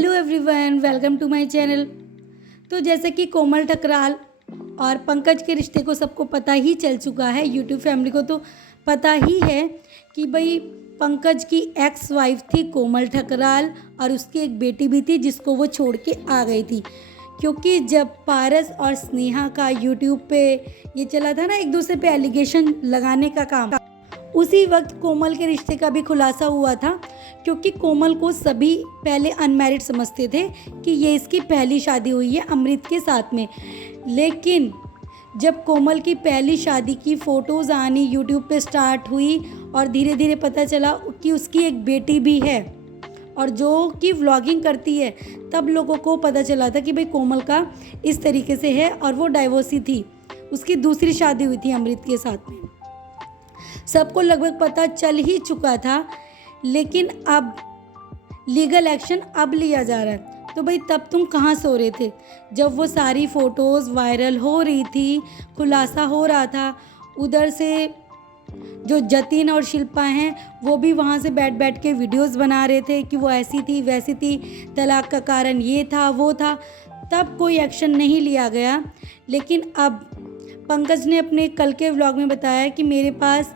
Hello everyone, welcome to my channel. तो जैसे कि कोमल ठकराल और पंकज के रिश्ते को सबको पता ही चल चुका है, यूट्यूब फैमिली को तो पता ही है कि भाई पंकज की एक्स वाइफ थी कोमल ठकराल और उसकी एक बेटी भी थी जिसको वो छोड़ के आ गई थी। क्योंकि जब पारस और स्नेहा का यूट्यूब पे ये चला था ना, एक दूसरे पे एलिगेशन लगाने का काम, उसी वक्त कोमल के रिश्ते का भी खुलासा हुआ था। क्योंकि कोमल को सभी पहले अनमैरिड समझते थे कि ये इसकी पहली शादी हुई है अमृत के साथ में। लेकिन जब कोमल की पहली शादी की फ़ोटोज़ आनी यूट्यूब पे स्टार्ट हुई और धीरे धीरे पता चला कि उसकी एक बेटी भी है और जो कि व्लॉगिंग करती है, तब लोगों को पता चला था कि भाई कोमल का इस तरीके से है और वो डाइवोर्सी थी, उसकी दूसरी शादी हुई थी अमृत के साथ में। सबको लगभग पता चल ही चुका था, लेकिन अब लीगल एक्शन अब लिया जा रहा है। तो भाई तब तुम कहाँ सो रहे थे जब वो सारी फ़ोटोज़ वायरल हो रही थी, खुलासा हो रहा था। उधर से जो जतिन और शिल्पा हैं वो भी वहाँ से बैठ बैठ के वीडियोस बना रहे थे कि वो ऐसी थी वैसी थी, तलाक का कारण ये था वो था। तब कोई एक्शन नहीं लिया गया। लेकिन अब पंकज ने अपने कल के व्लॉग में बताया कि मेरे पास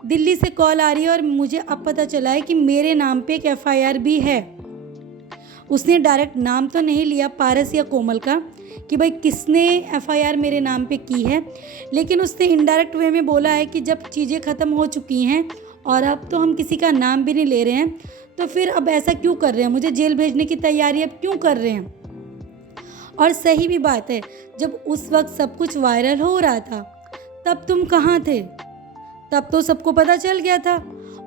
दिल्ली से कॉल आ रही है और मुझे अब पता चला है कि मेरे नाम पे एक एफआईआर भी है। उसने डायरेक्ट नाम तो नहीं लिया पारस या कोमल का कि भाई किसने एफआईआर मेरे नाम पे की है, लेकिन उसने इनडायरेक्ट वे में बोला है कि जब चीज़ें ख़त्म हो चुकी हैं और अब तो हम किसी का नाम भी नहीं ले रहे हैं, तो फिर अब ऐसा क्यों कर रहे हैं, मुझे जेल भेजने की तैयारी अब क्यों कर रहे हैं। और सही भी बात है, जब उस वक्त सब कुछ वायरल हो रहा था तब तुम कहाँ थे? तब तो सबको पता चल गया था।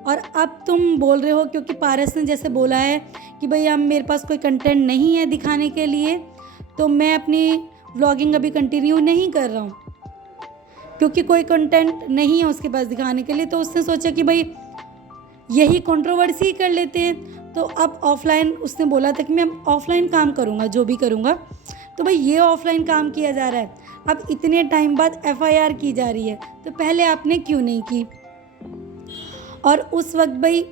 और अब तुम बोल रहे हो क्योंकि पारस ने जैसे बोला है कि भाई अब मेरे पास कोई कंटेंट नहीं है दिखाने के लिए, तो मैं अपनी व्लॉगिंग अभी कंटिन्यू नहीं कर रहा हूँ क्योंकि कोई कंटेंट नहीं है उसके पास दिखाने के लिए। तो उसने सोचा कि भाई यही कंट्रोवर्सी कर लेते हैं। तो अब ऑफलाइन उसने बोला था कि मैं ऑफलाइन काम करूँगा, जो भी करूँगा। तो भाई ये ऑफलाइन काम किया जा रहा है, अब इतने टाइम बाद एफआईआर की जा रही है, तो पहले आपने क्यों नहीं की? और उस वक्त भाई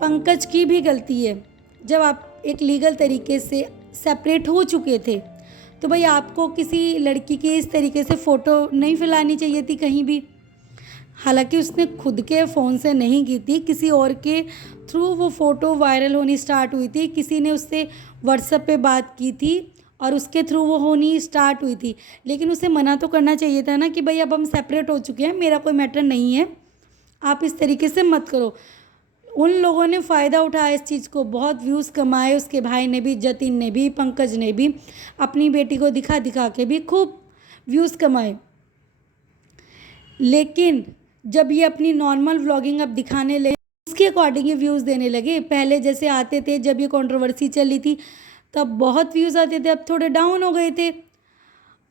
पंकज की भी गलती है, जब आप एक लीगल तरीके से सेपरेट हो चुके थे तो भाई आपको किसी लड़की की इस तरीके से फ़ोटो नहीं फैलानी चाहिए थी कहीं भी। हालांकि उसने खुद के फ़ोन से नहीं की थी, किसी और के थ्रू वो फ़ोटो वायरल होनी स्टार्ट हुई थी। किसी ने उससे व्हाट्सएप पे बात की थी और उसके थ्रू वो होनी स्टार्ट हुई थी। लेकिन उसे मना तो करना चाहिए था ना कि भाई अब हम सेपरेट हो चुके हैं, मेरा कोई मैटर नहीं है, आप इस तरीके से मत करो। उन लोगों ने फ़ायदा उठाया इस चीज़ को, बहुत व्यूज़ कमाए, उसके भाई ने भी, जतिन ने भी, पंकज ने भी, अपनी बेटी को दिखा दिखा के भी खूब व्यूज़ कमाए। लेकिन जब ये अपनी नॉर्मल व्लॉगिंग अब दिखाने लगे, उसके अकॉर्डिंग ही व्यूज़ देने लगे। पहले जैसे आते थे जब ये कंट्रोवर्सी चली थी तब बहुत व्यूज़ आते थे, अब थोड़े डाउन हो गए थे।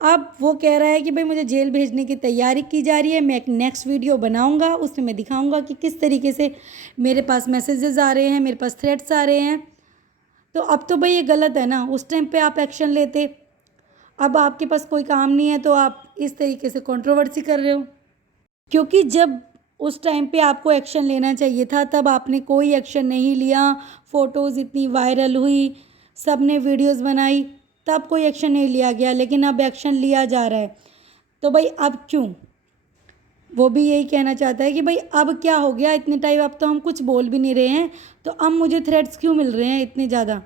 अब वो कह रहा है कि भाई मुझे जेल भेजने की तैयारी की जा रही है, मैं एक नेक्स्ट वीडियो बनाऊंगा, उसमें मैं दिखाऊंगा कि किस तरीके से मेरे पास मैसेजेस आ रहे हैं, मेरे पास थ्रेट्स आ रहे हैं। तो अब तो भाई ये गलत है ना, उस टाइम पे आप एक्शन लेते, अब आपके पास कोई काम नहीं है तो आप इस तरीके से कंट्रोवर्सी कर रहे हो। क्योंकि जब उस टाइम पे आपको एक्शन लेना चाहिए था तब आपने कोई एक्शन नहीं लिया। फ़ोटोज़ इतनी वायरल हुई, सब ने वीडियोज़ बनाई, तब कोई एक्शन नहीं लिया गया, लेकिन अब एक्शन लिया जा रहा है। तो भाई अब क्यों? वो भी यही कहना चाहता है कि भाई अब क्या हो गया इतने टाइम, अब तो हम कुछ बोल भी नहीं रहे हैं, तो अब मुझे थ्रेट्स क्यों मिल रहे हैं इतने ज़्यादा?